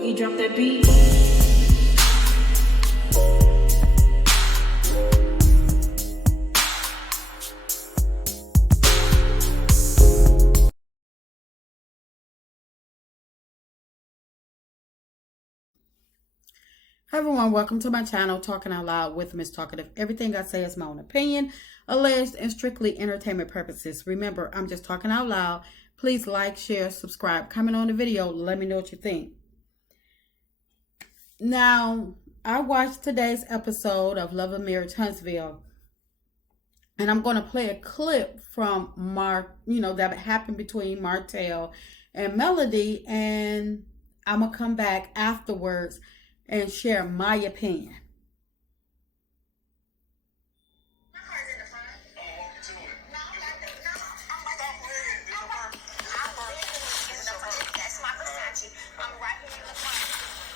Boogie, drop that beat. Hi everyone, welcome to my channel, Talking Out Loud with Miss Talkative. Everything I say is my own opinion, alleged and strictly entertainment purposes. Remember, I'm just talking out loud. Please like, share, subscribe, comment on the video. Let me know what you think. Now, I watched today's episode of Love and Marriage Huntsville, and I'm going to play a clip from that happened between Martell and Melody, and I'm going to come back afterwards and share my opinion.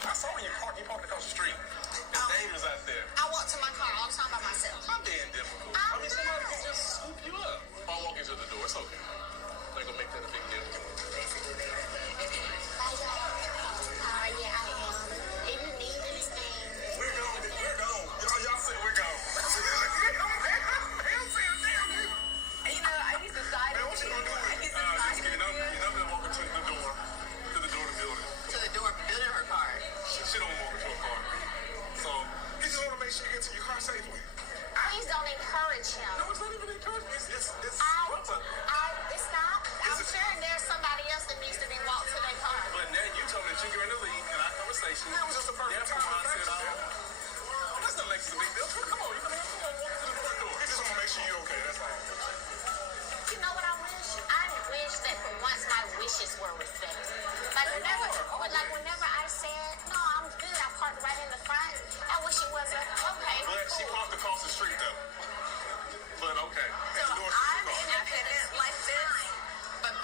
I saw when you parked across the street. It's dangerous out there. I walk to my car all the time by myself. I'm being difficult. I mean, somebody can just scoop you up. I'll walk into the door. It's okay. I'm gonna make that a big deal. Yeah, I am. If you need anything, We're gone. We're gone. Y'all say we're gone. I need to side. Man, what you gonna do? Just kidding. I'm gonna walk into the door of the building. To the door, building her car. She don't walk into a car. So, you just wanna make sure you get to your car safely. Please don't encourage him. No, it's not even encouragement. It's It's not. I'm sure there's somebody else that needs to be walked to their car. But now you told me that you're going to leave in our conversation. That was just a perfect time. That's not making a big deal. Come on, you're going to walk to the front door. I just want to make sure you're okay, that's all. You know what I wish? I wish that for once my wishes were respected. Whenever I said, no, I'm good, I parked right in the front, I wish it wasn't, okay, But she cool. parked across the street, though. But okay. So I'm independent like this, but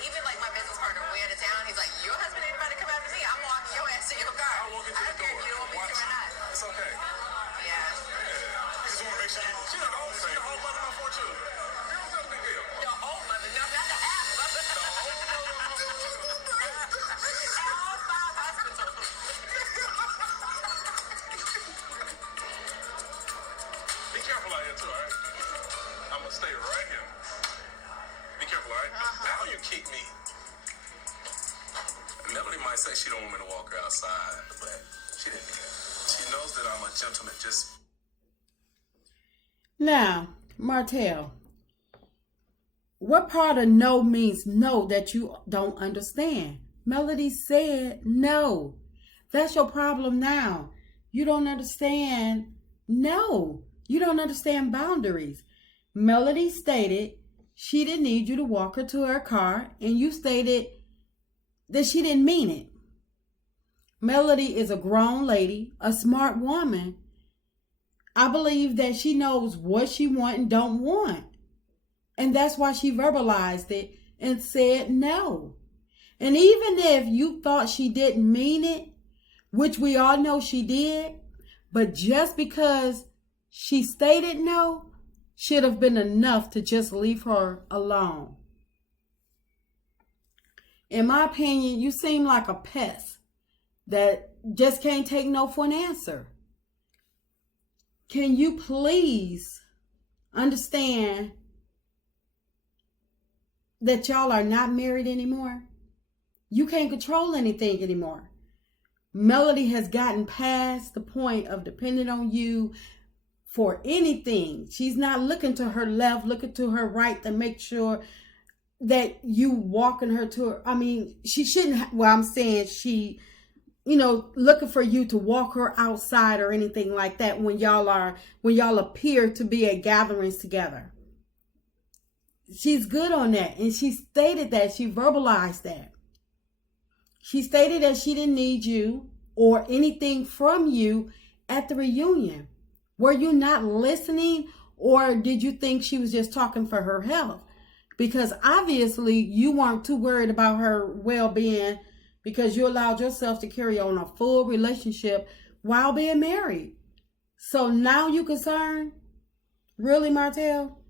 even like my business partner way out of town, he's like, your husband ain't about to come after me. I'm walking your ass to your car. I'll walk into I the don't care door. if you don't want me to or not. It's okay. Yeah. You just want to make sure you... She's the whole mother of my 4 children. Girl, what's the big deal? The whole mother, no, not the half mother. The whole mother of my 4 children. All 5 hospitals. Be careful out here, too, all right? I'm going to stay right here. Be careful, all right? Now you kick me. Melody might say she don't want me to walk her outside, but she didn't mean it. She knows that I'm a gentleman. Now, Martell, what part of no means no that you don't understand? Melody said no. That's your problem now. You don't understand no. You don't understand boundaries. Melody stated she didn't need you to walk her to her car, and you stated that she didn't mean it. Melody is a grown lady, a smart woman. I believe that she knows what she wants and don't want. And that's why she verbalized it and said no. And even if you thought she didn't mean it, which we all know she did, but just because she stated no, should have been enough to just leave her alone. In my opinion, you seem like a pest that just can't take no for an answer. Can you please understand that y'all are not married anymore? You can't control anything anymore. Melody has gotten past the point of depending on you for anything. She's not looking to her left, looking to her right to make sure that you walking her to her. I mean, she shouldn't, I'm saying she, looking for you to walk her outside or anything like that when y'all appear to be at gatherings together. She's good on that. And she stated that, she verbalized that. She stated that she didn't need you or anything from you at the reunion. Were you not listening, or did you think she was just talking for her health? Because obviously you weren't too worried about her well-being because you allowed yourself to carry on a full relationship while being married. So now you concerned? Really, Martell?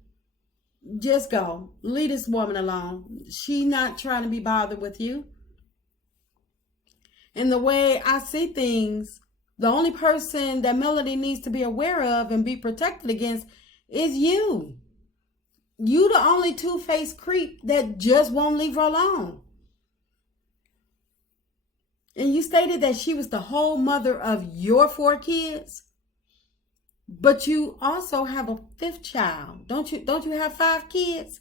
Just go. Leave this woman alone. She's not trying to be bothered with you. And the way I see things, the only person that Melody needs to be aware of and be protected against is you. You the only two-faced creep that just won't leave her alone. And you stated that she was the whole mother of your 4 kids, but you also have a 5th child. Don't you have 5 kids?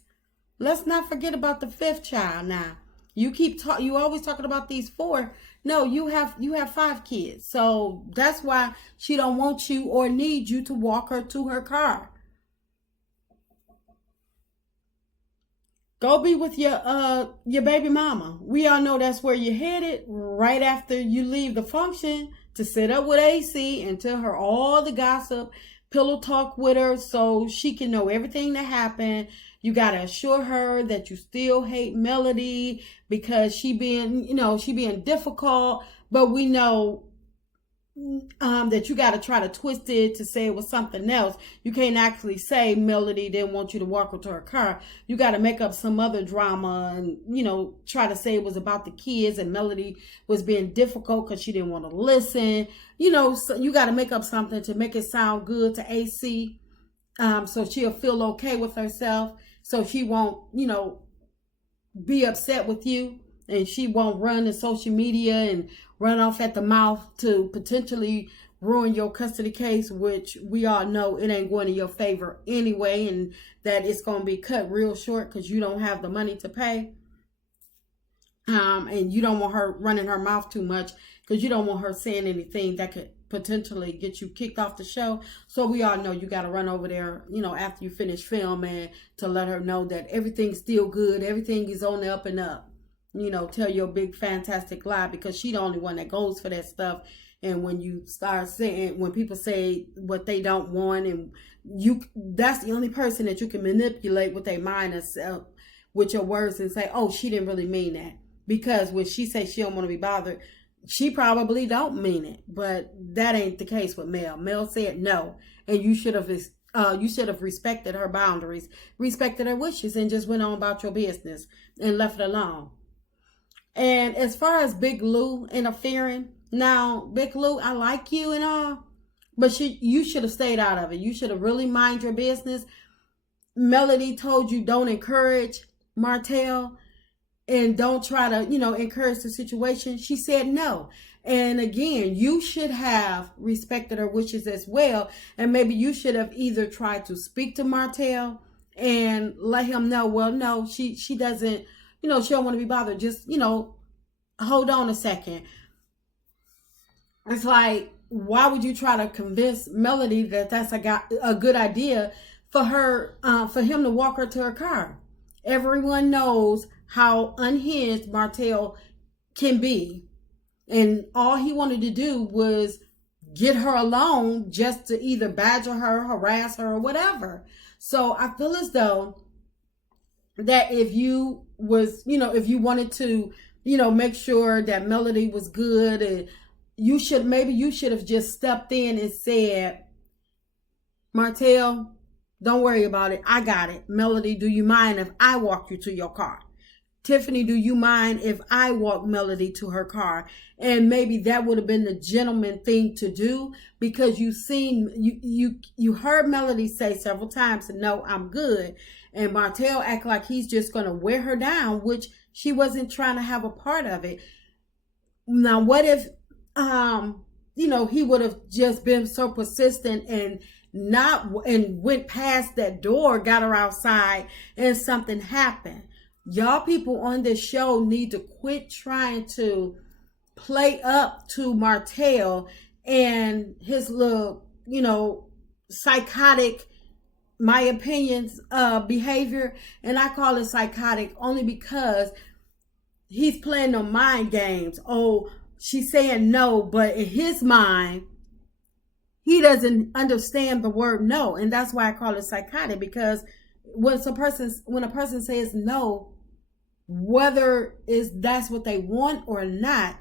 Let's not forget about the 5th child now. You always talking about these 4. No, you have 5 kids. So that's why she don't want you or need you to walk her to her car. Go be with your baby mama. We all know that's where you're headed right after you leave the function, to sit up with AC and tell her all the gossip, pillow talk with her so she can know everything that happened. You got to assure her that you still hate Melody because she being difficult, but we know that you got to try to twist it to say it was something else. You can't actually say Melody didn't want you to walk her to her car. You got to make up some other drama and, try to say it was about the kids and Melody was being difficult because she didn't want to listen. So you got to make up something to make it sound good to AC, so she'll feel okay with herself, so she won't, be upset with you, and she won't run to social media and run off at the mouth to potentially ruin your custody case, which we all know it ain't going in your favor anyway, and that it's going to be cut real short because you don't have the money to pay. And you don't want her running her mouth too much because you don't want her saying anything that could potentially get you kicked off the show. So we all know you got to run over there, after you finish filming, to let her know that everything's still good. Everything is on the up and up. Tell your big fantastic lie, because she the only one that goes for that stuff. And when you start saying, when people say what they don't want, and that's the only person that you can manipulate with their mind and with your words and say, oh, she didn't really mean that. Because when she says she don't want to be bothered, she probably don't mean it. But that ain't the case with Mel. Mel said no, and you should have respected her boundaries, respected her wishes, and just went on about your business and left it alone. And as far as Big Lou interfering, now Big Lou, I like you and all, but you should have stayed out of it. You should have really mind your business. Melody told you don't encourage Martell and don't try to, encourage the situation. She said no. And again, you should have respected her wishes as well. And maybe you should have either tried to speak to Martell and let him know, well, no, she doesn't, she don't want to be bothered. Just, hold on a second. It's like, why would you try to convince Melody that that's a good idea for her, for him to walk her to her car? Everyone knows how unhinged Martell can be. And all he wanted to do was get her alone just to either badger her, harass her, or whatever. So I feel as though that if you wanted to, make sure that Melody was good, and you should have just stepped in and said, Martell, don't worry about it. I got it. Melody, do you mind if I walk you to your car? Tiffany, do you mind if I walk Melody to her car? And maybe that would have been the gentleman thing to do, because you heard Melody say several times, no, I'm good. And Martell act like he's just going to wear her down, which she wasn't trying to have a part of it. Now, what if, he would have just been so persistent and went past that door, got her outside, and something happened. Y'all people on this show need to quit trying to play up to Martell and his little, psychotic, my opinions, behavior. And I call it psychotic only because he's playing the mind games. Oh, she's saying no, but in his mind, he doesn't understand the word no. And that's why I call it psychotic, because when a person says no, whether that's what they want or not,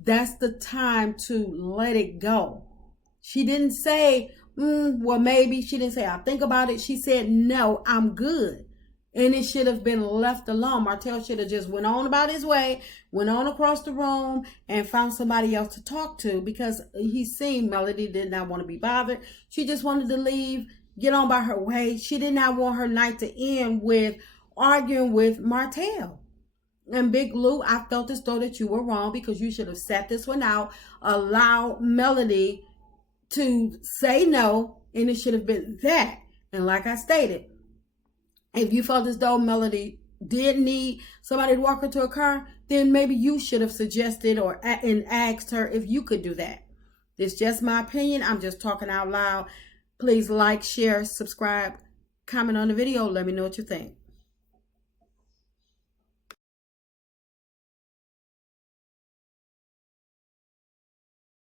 that's the time to let it go. She didn't say, well, maybe. She didn't say, I'll think about it. She said, no, I'm good. And it should have been left alone. Martell should have just went on about his way, went on across the room, and found somebody else to talk to, because he seen Melody did not want to be bothered. She just wanted to leave, get on by her way. She did not want her night to end with arguing with Martell. And Big Lou, I felt as though that you were wrong, because you should have sat this one out, allow Melody to say no, and it should have been that. And like I stated, if you felt as though Melody did need somebody to walk her to a car, then maybe you should have suggested and asked her if you could do that. It's just my opinion. I'm just talking out loud. Please like, share, subscribe, comment on the video. Let me know what you think.